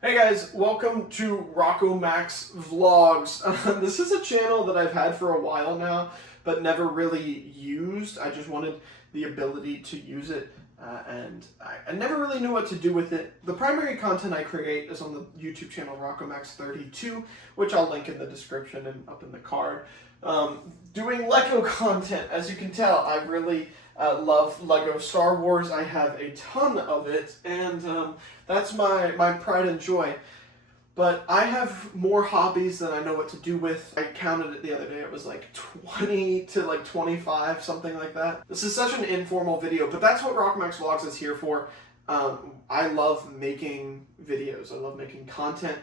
Hey guys, welcome to Rocco Max Vlogs. This is a channel that I've had for a while now, but never really used. I just wanted the ability to use it, and I never really knew what to do with it. The primary content I create is on the YouTube channel Rocco Max 32, which I'll link in the description and up in the card. Doing Lego content, as you can tell, I really love Lego Star Wars. I have a ton of it, and that's my pride and joy. But I have more hobbies than I know what to do with. I counted it the other day. It was like 20 to like 25, something like that. This is such an informal video, but that's what Rockmax Vlogs is here for. I love making videos. I love making content.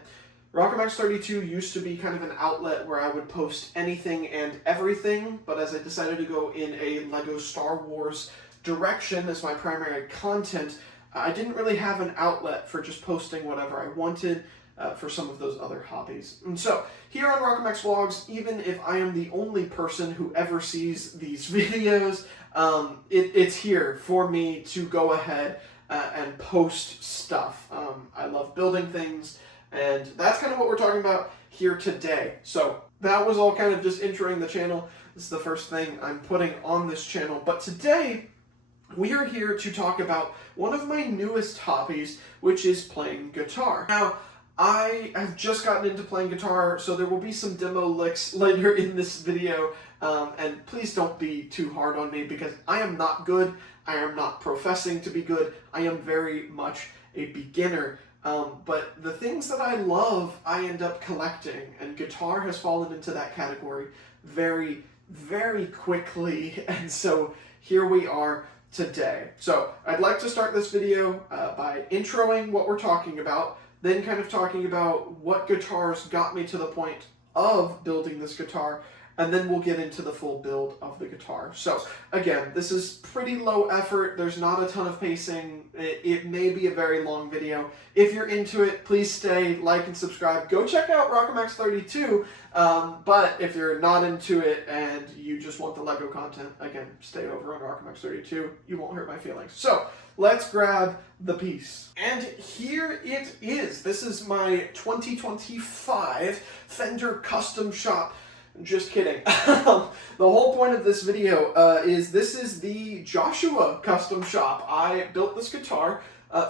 Rockmax 32 used to be kind of an outlet where I would post anything and everything, but as I decided to go in a Lego Star Wars direction as my primary content, I didn't really have an outlet for just posting whatever I wanted for some of those other hobbies. And so, here on Rockmax Vlogs, even if I am the only person who ever sees these videos, it's here for me to go ahead and post stuff. I love building things, and that's kind of what we're talking about here today. So that was all kind of just introing the channel. This is the first thing I'm putting on this channel. But today, we are here to talk about one of my newest hobbies, which is playing guitar. Now, I have just gotten into playing guitar, so there will be some demo licks later in this video, and please don't be too hard on me because I am not good. I am not professing to be good. I am very much a beginner. But the things that I love, I end up collecting, and guitar has fallen into that category very, very quickly, and so here we are today. So I'd like to start this video by introing what we're talking about, then kind of talking about what guitars got me to the point of building this guitar, and then we'll get into the full build of the guitar. So again, this is pretty low effort. There's not a ton of pacing. It may be a very long video. If you're into it, please stay, like, and subscribe. Go check out Rockamax 32. But if you're not into it and you just want the Lego content, again, stay over on Rockamax 32. You won't hurt my feelings. So let's grab the piece. And here it is. This is my 2025 Fender Custom Shop. Just kidding. The whole point of this video is this is the Joshua Custom Shop. I built this guitar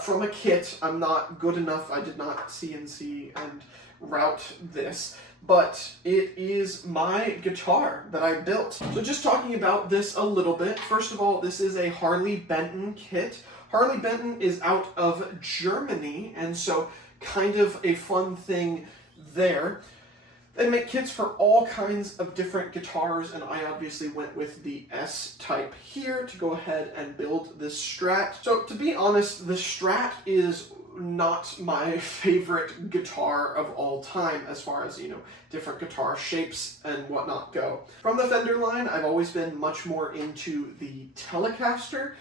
from a kit. I'm not good enough. I did not CNC and route this, but it is my guitar that I built. So just talking about this a little bit. First of all, this is a Harley Benton kit. Harley Benton is out of Germany, and so kind of a fun thing there. They make kits for all kinds of different guitars, and I obviously went with the S-type here to go ahead and build this Strat. So to be honest, the Strat is not my favorite guitar of all time as far as, different guitar shapes and whatnot go. From the Fender line, I've always been much more into the Telecaster.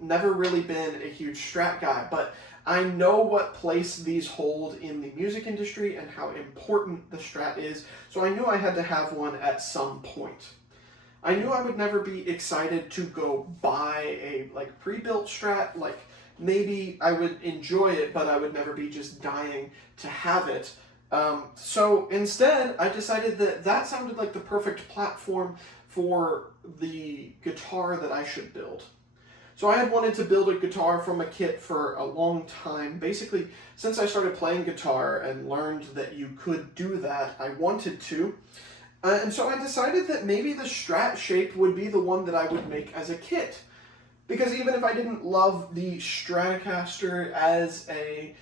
Never really been a huge Strat guy, but I know what place these hold in the music industry and how important the Strat is, so I knew I had to have one at some point. I knew I would never be excited to go buy a pre-built Strat. Maybe I would enjoy it, but I would never be just dying to have it. So instead, I decided that sounded like the perfect platform for the guitar that I should build. So I had wanted to build a guitar from a kit for a long time. Basically, since I started playing guitar and learned that you could do that, I wanted to. And so I decided that maybe the Strat shape would be the one that I would make as a kit. Because even if I didn't love the Stratocaster as a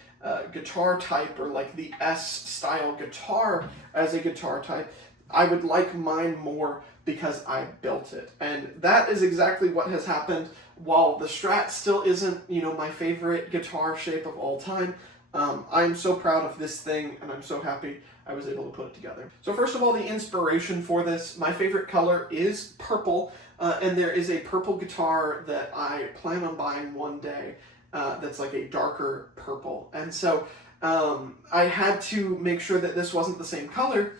guitar type, or like the S-style guitar as a guitar type, I would like mine more because I built it. And that is exactly what has happened. While the Strat still isn't, my favorite guitar shape of all time, I'm so proud of this thing, and I'm so happy I was able to put it together. So first of all, the inspiration for this, my favorite color is purple, and there is a purple guitar that I plan on buying one day that's like a darker purple. And so I had to make sure that this wasn't the same color,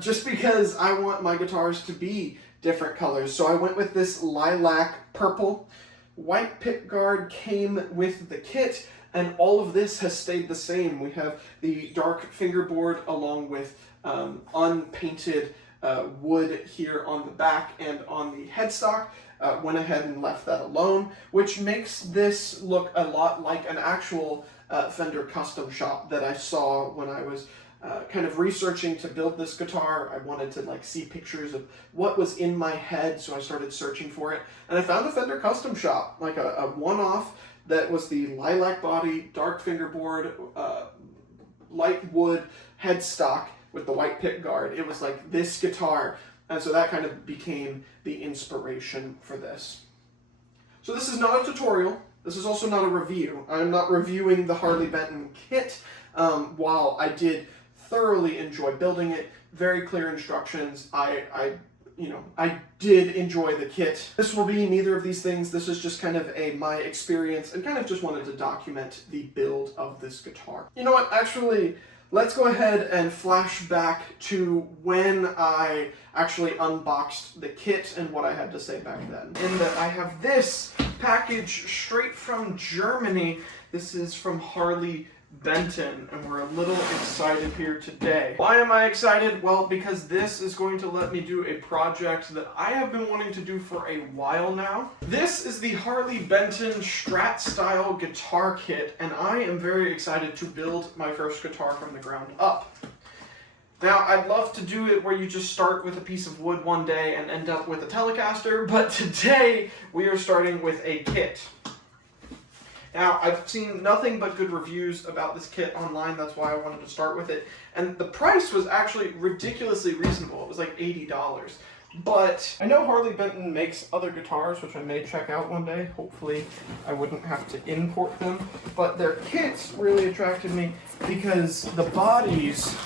just because I want my guitars to be different colors. So I went with this lilac purple. White pickguard came with the kit, And all of this has stayed the same. We have the dark fingerboard along with unpainted wood here on the back and on the headstock. Went ahead and left that alone, which makes this look a lot like an actual Fender custom shop that I saw when I was kind of researching to build this guitar. I wanted to like see pictures of what was in my head, so I started searching for it, and I found a Fender custom shop, like a one-off that was the lilac body, dark fingerboard, light wood headstock with the white pick guard. It was like this guitar, and so that kind of became the inspiration for this. So this is not a tutorial. This is also not a review. I'm not reviewing the Harley Benton kit. While I did thoroughly enjoy building it, very clear instructions, I did enjoy the kit. This will be neither of these things. This is just kind of my experience, and kind of just wanted to document the build of this guitar. You know what, actually, let's go ahead and flash back to when I actually unboxed the kit and what I had to say back then. In that I have this package straight from Germany. This is from Harley Benton, and we're a little excited here today. Why am I excited? Well, because this is going to let me do a project that I have been wanting to do for a while now. This is the Harley Benton Strat style guitar kit, and I am very excited to build my first guitar from the ground up. Now, I'd love to do it where you just start with a piece of wood one day and end up with a Telecaster, but today we are starting with a kit. Now, I've seen nothing but good reviews about this kit online, that's why I wanted to start with it. And the price was actually ridiculously reasonable. It was like $80. But I know Harley Benton makes other guitars, which I may check out one day. Hopefully I wouldn't have to import them. But their kits really attracted me because the bodies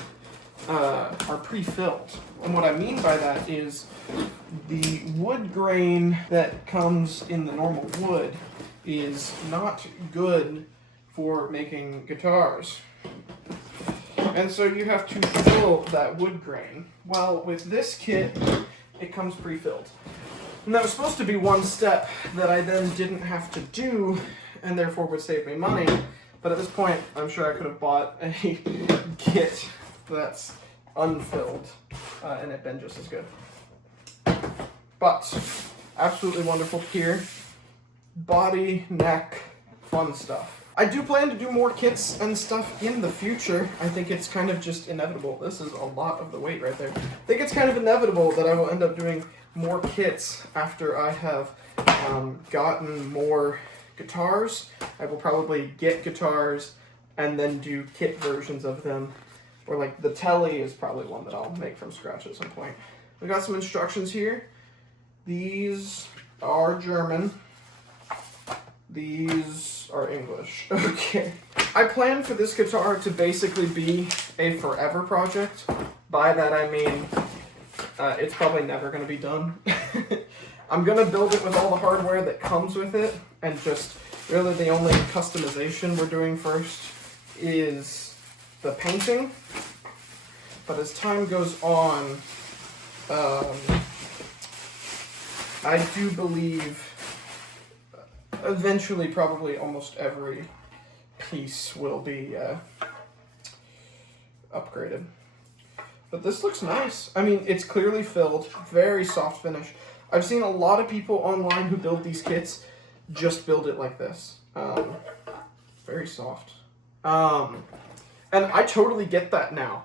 are pre-filled. And what I mean by that is the wood grain that comes in the normal wood is not good for making guitars. And so you have to fill that wood grain. While with this kit, it comes pre-filled. And that was supposed to be one step that I then didn't have to do, and therefore would save me money. But at this point, I'm sure I could have bought a kit that's unfilled, and it'd been just as good. But, absolutely wonderful here. Body, neck, fun stuff. I do plan to do more kits and stuff in the future. I think it's kind of just inevitable. This is a lot of the weight right there. I think it's kind of inevitable that I will end up doing more kits after I have gotten more guitars. I will probably get guitars and then do kit versions of them. Or like the Telly is probably one that I'll make from scratch at some point. We got some instructions here. These are German. These are English. Okay. I plan for this guitar to basically be a forever project. By that I mean, it's probably never going to be done. I'm going to build it with all the hardware that comes with it, and just really the only customization we're doing first is the painting. But as time goes on, I do believe eventually probably almost every piece will be upgraded. But this looks nice. I mean, it's clearly filled, very soft finish. I've seen a lot of people online who build these kits just build it like this. Very soft. And I totally get that now,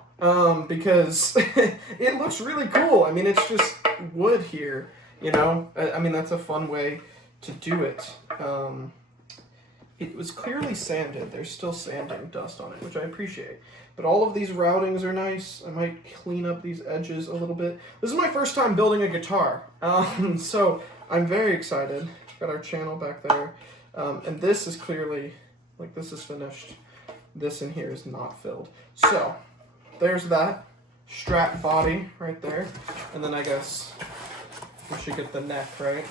because it looks really cool. I mean, it's just wood here, you know? I mean, that's a fun way to do it. It was clearly sanded. There's still sanding dust on it, which I appreciate. But all of these routings are nice. I might clean up these edges a little bit. This is my first time building a guitar, so I'm very excited. Got our channel back there. And this is clearly, like, this is finished. This in here is not filled. So, there's that. Strat body right there. And then I guess we should get the neck, right?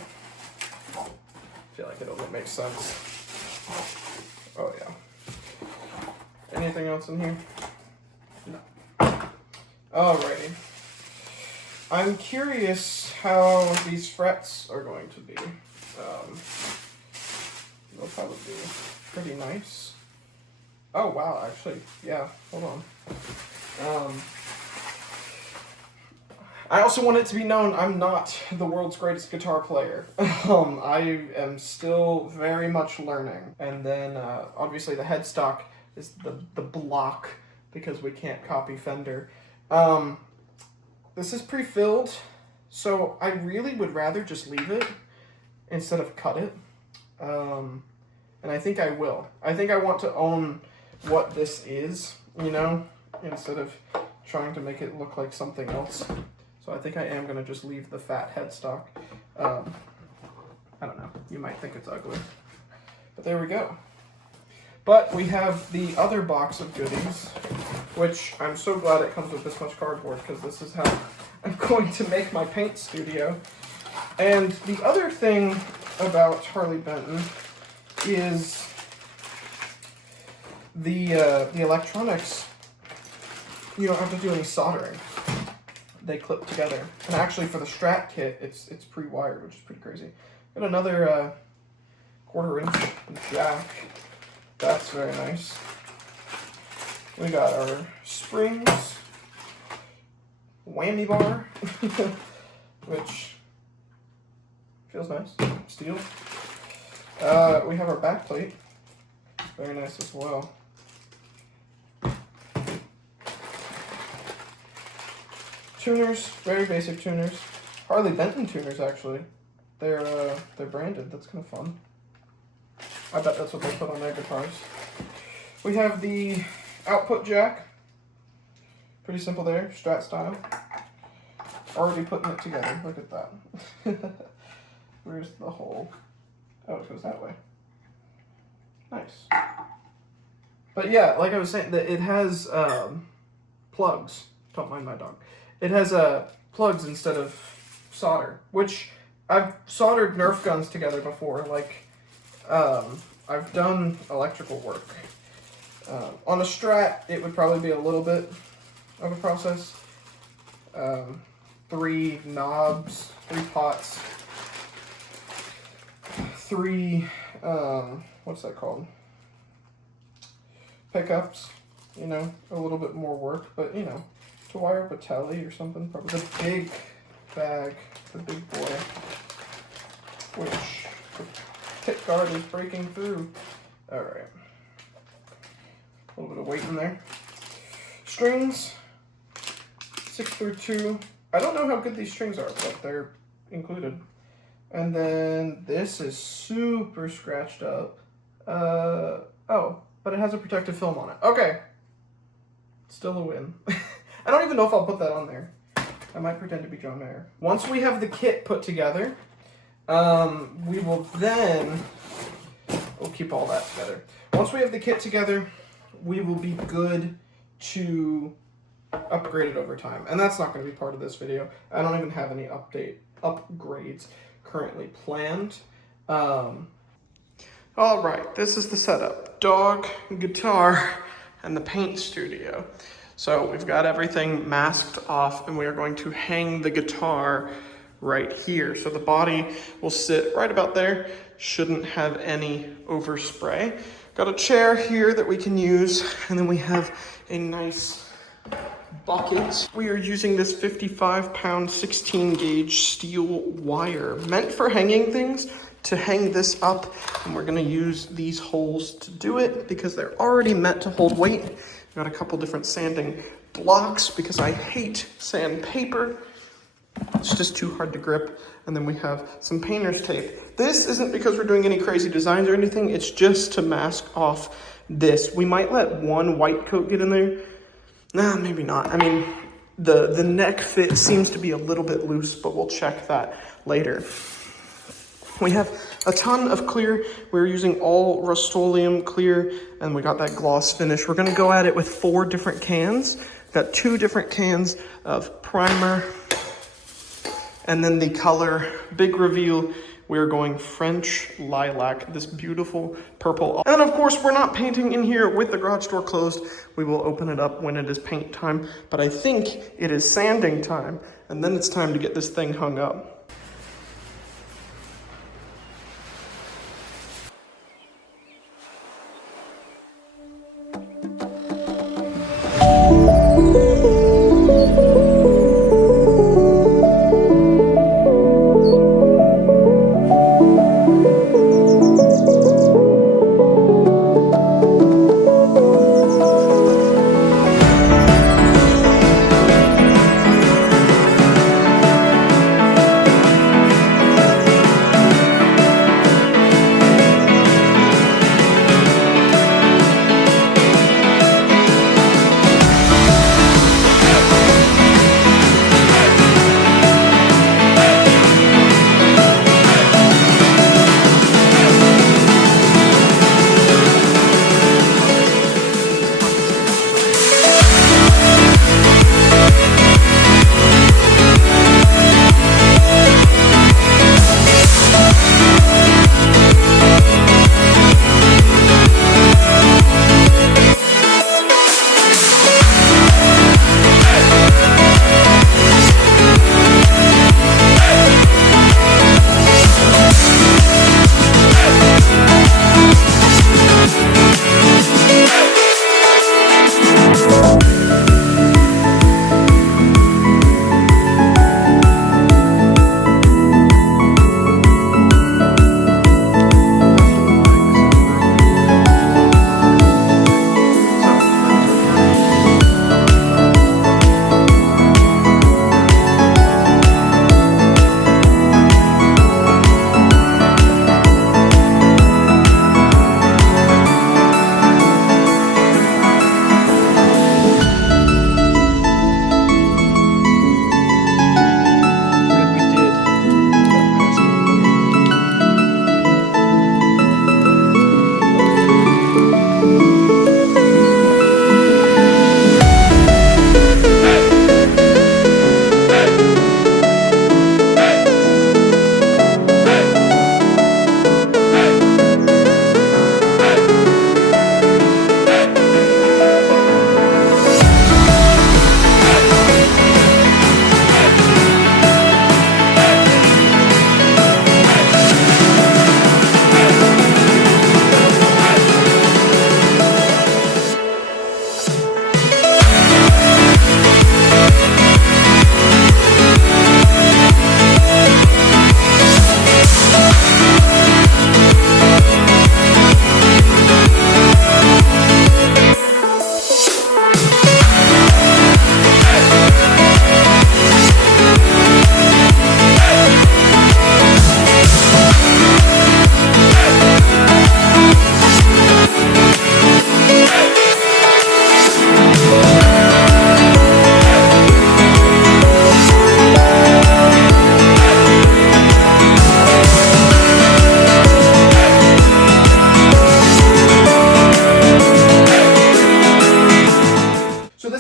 I feel like it only makes sense. Oh yeah. Anything else in here? No. Alrighty. I'm curious how these frets are going to be. They'll probably be pretty nice. Oh, wow, actually, yeah, hold on. I also want it to be known I'm not the world's greatest guitar player. I am still very much learning. And then, obviously, the headstock is the block, because we can't copy Fender. This is pre-filled, so I really would rather just leave it instead of cut it. And I think I will. I think I want to own what this is, you know, instead of trying to make it look like something else. So I think I am going to just leave the fat headstock. I don't know. You might think it's ugly. But there we go. But we have the other box of goodies, which I'm so glad it comes with this much cardboard, because this is how I'm going to make my paint studio. And the other thing about Harley Benton is the electronics. You don't have to do any soldering. They clip together. And actually for the Strat kit, it's pre-wired, which is pretty crazy. Got another 1/4 inch jack. That's very nice. We got our springs, whammy bar, which feels nice, steel. We have our back plate, very nice as well. Tuners, very basic tuners. Harley Benton tuners, actually. They're branded. That's kind of fun. I bet that's what they put on their guitars. We have the output jack. Pretty simple there, Strat style. Already putting it together. Look at that. Where's the hole? Oh, it goes that way. Nice. But yeah, like I was saying, it has plugs. Don't mind my dog. It has plugs instead of solder, which I've soldered Nerf guns together before. Like, I've done electrical work. On a Strat, it would probably be a little bit of a process. 3 knobs, 3 pots, 3, what's that called? Pickups, you know, a little bit more work, but you know, to wire up a telly or something, probably the big bag, the big boy, which the pick guard is breaking through. All right, a little bit of weight in there. Strings, 6/2. I don't know how good these strings are, but they're included. And then this is super scratched up. Oh, but it has a protective film on it. Okay, still a win. I don't even know if I'll put that on there. I might pretend to be John Mayer. Once we have the kit put together, we will then, we'll keep all that together. Once we have the kit together, we will be good to upgrade it over time. And that's not going to be part of this video. I don't even have any upgrades currently planned. All right, this is the setup. Dog, guitar, and the paint studio. So we've got everything masked off, and we are going to hang the guitar right here. So the body will sit right about there. Shouldn't have any overspray. Got a chair here that we can use, and then we have a nice bucket. We are using this 55-pound 16-gauge steel wire meant for hanging things to hang this up, and we're gonna use these holes to do it because they're already meant to hold weight. Got a couple different sanding blocks because I hate sandpaper. It's just too hard to grip. And then we have some painter's tape. This isn't because we're doing any crazy designs or anything. It's just to mask off this. We might let one white coat get in there. Nah, maybe not. I mean, the neck fit seems to be a little bit loose, but we'll check that later. We have a ton of clear. We're using all Rust-Oleum clear, and we got that gloss finish. We're gonna go at it with 4 different cans. Got 2 different cans of primer, and then the color, big reveal, we're going French lilac, this beautiful purple. And then of course, we're not painting in here with the garage door closed. We will open it up when it is paint time, but I think it is sanding time, and then it's time to get this thing hung up.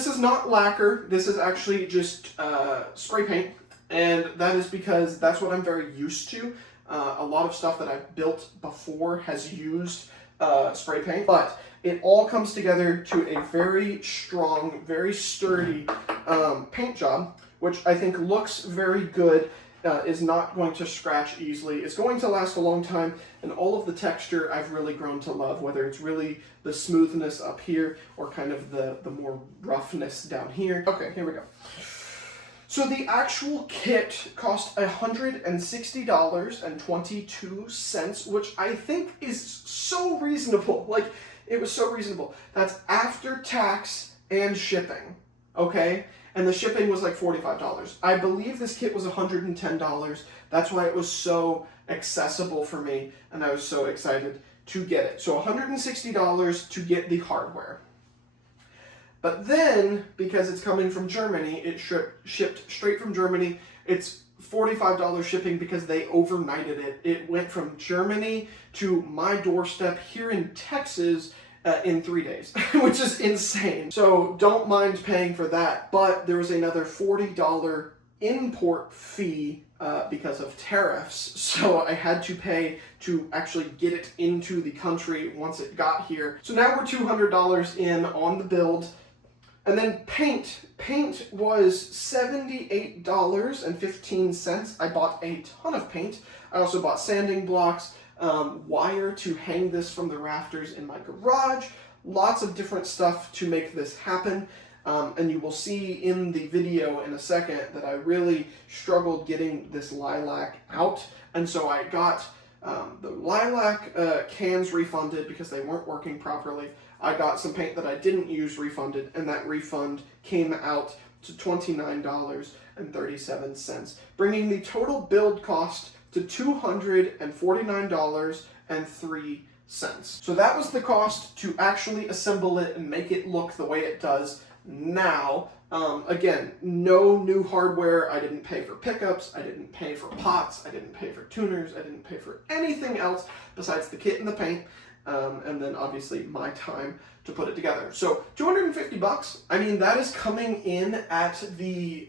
this is not lacquer. This is actually just spray paint, and that is because that's what I'm very used to. A lot of stuff that I've built before has used spray paint, but it all comes together to a very strong, very sturdy paint job, which I think looks very good, is not going to scratch easily, is going to last a long time, and all of the texture I've really grown to love, whether it's really the smoothness up here or kind of the more roughness down here. Okay, here we go. So the actual kit cost $160.22, which I think is so reasonable. Like, it was so reasonable. That's after tax and shipping, okay? And the shipping was like $45. I believe this kit was $110. That's why it was so accessible for me, and I was so excited to get it. So $160 to get the hardware. But then, because it's coming from Germany, it shipped straight from Germany. It's $45 shipping because they overnighted it. It went from Germany to my doorstep here in Texas in 3 days, which is insane. So don't mind paying for that. But there was another $40 import fee because of tariffs. So I had to pay to actually get it into the country once it got here. So now we're $200 in on the build. And then paint. Paint was $78.15. I bought a ton of paint. I also bought sanding blocks, wire to hang this from the rafters in my garage. Lots of different stuff to make this happen. And you will see in the video in a second that I really struggled getting this lilac out. And so I got the lilac cans refunded because they weren't working properly. I got some paint that I didn't use refunded, and that refund came out to $29.37, bringing the total build cost to $249.03. So that was the cost to actually assemble it and make it look the way it does now. Again, no new hardware. I didn't pay for pickups. I didn't pay for pots. I didn't pay for tuners. I didn't pay for anything else besides the kit and the paint. And then obviously my time to put it together. So $250. I mean, that is coming in at the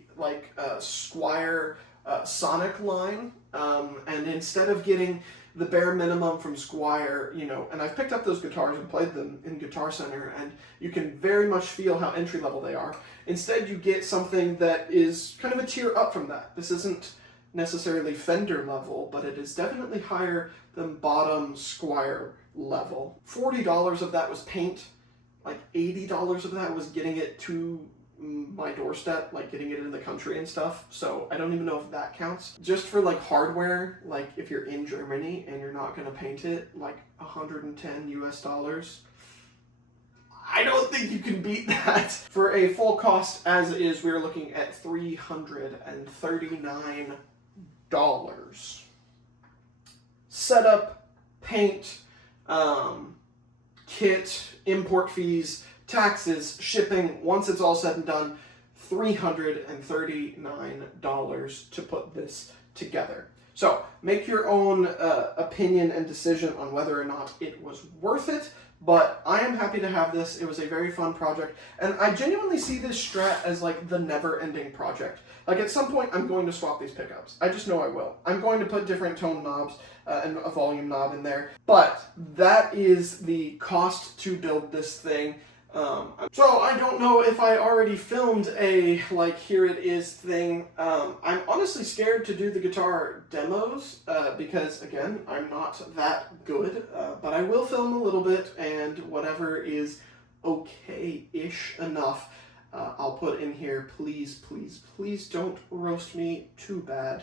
Squire Sonic line. And instead of getting the bare minimum from Squire, you know, and I've picked up those guitars and played them in Guitar Center, and you can very much feel how entry level they are. Instead, you get something that is kind of a tier up from that. This isn't necessarily Fender level, but it is definitely higher than bottom Squire level. $40 of that was paint. Like $80 of that was getting it to my doorstep, like getting it in the country and stuff. So I don't even know if that counts. Just for like hardware, like if you're in Germany and you're not gonna paint it, like $110 US. I don't think you can beat that. For a full cost as is, we're looking at $339. Setup, paint, kit, import fees, taxes, shipping, once it's all said and done, $339 to put this together. So make your own opinion and decision on whether or not it was worth it, but I am happy to have this. It was a very fun project, and I genuinely see this Strat as like the never-ending project. Like at some point I'm going to swap these pickups. I just know I will. I'm going to put different tone knobs and a volume knob in there, but that is the cost to build this thing. So I don't know if I already filmed a like here it is thing. I'm honestly scared to do the guitar demos because again I'm not that good, but I will film a little bit, and whatever is okay-ish enough I'll put in here. Please, please, please don't roast me too bad.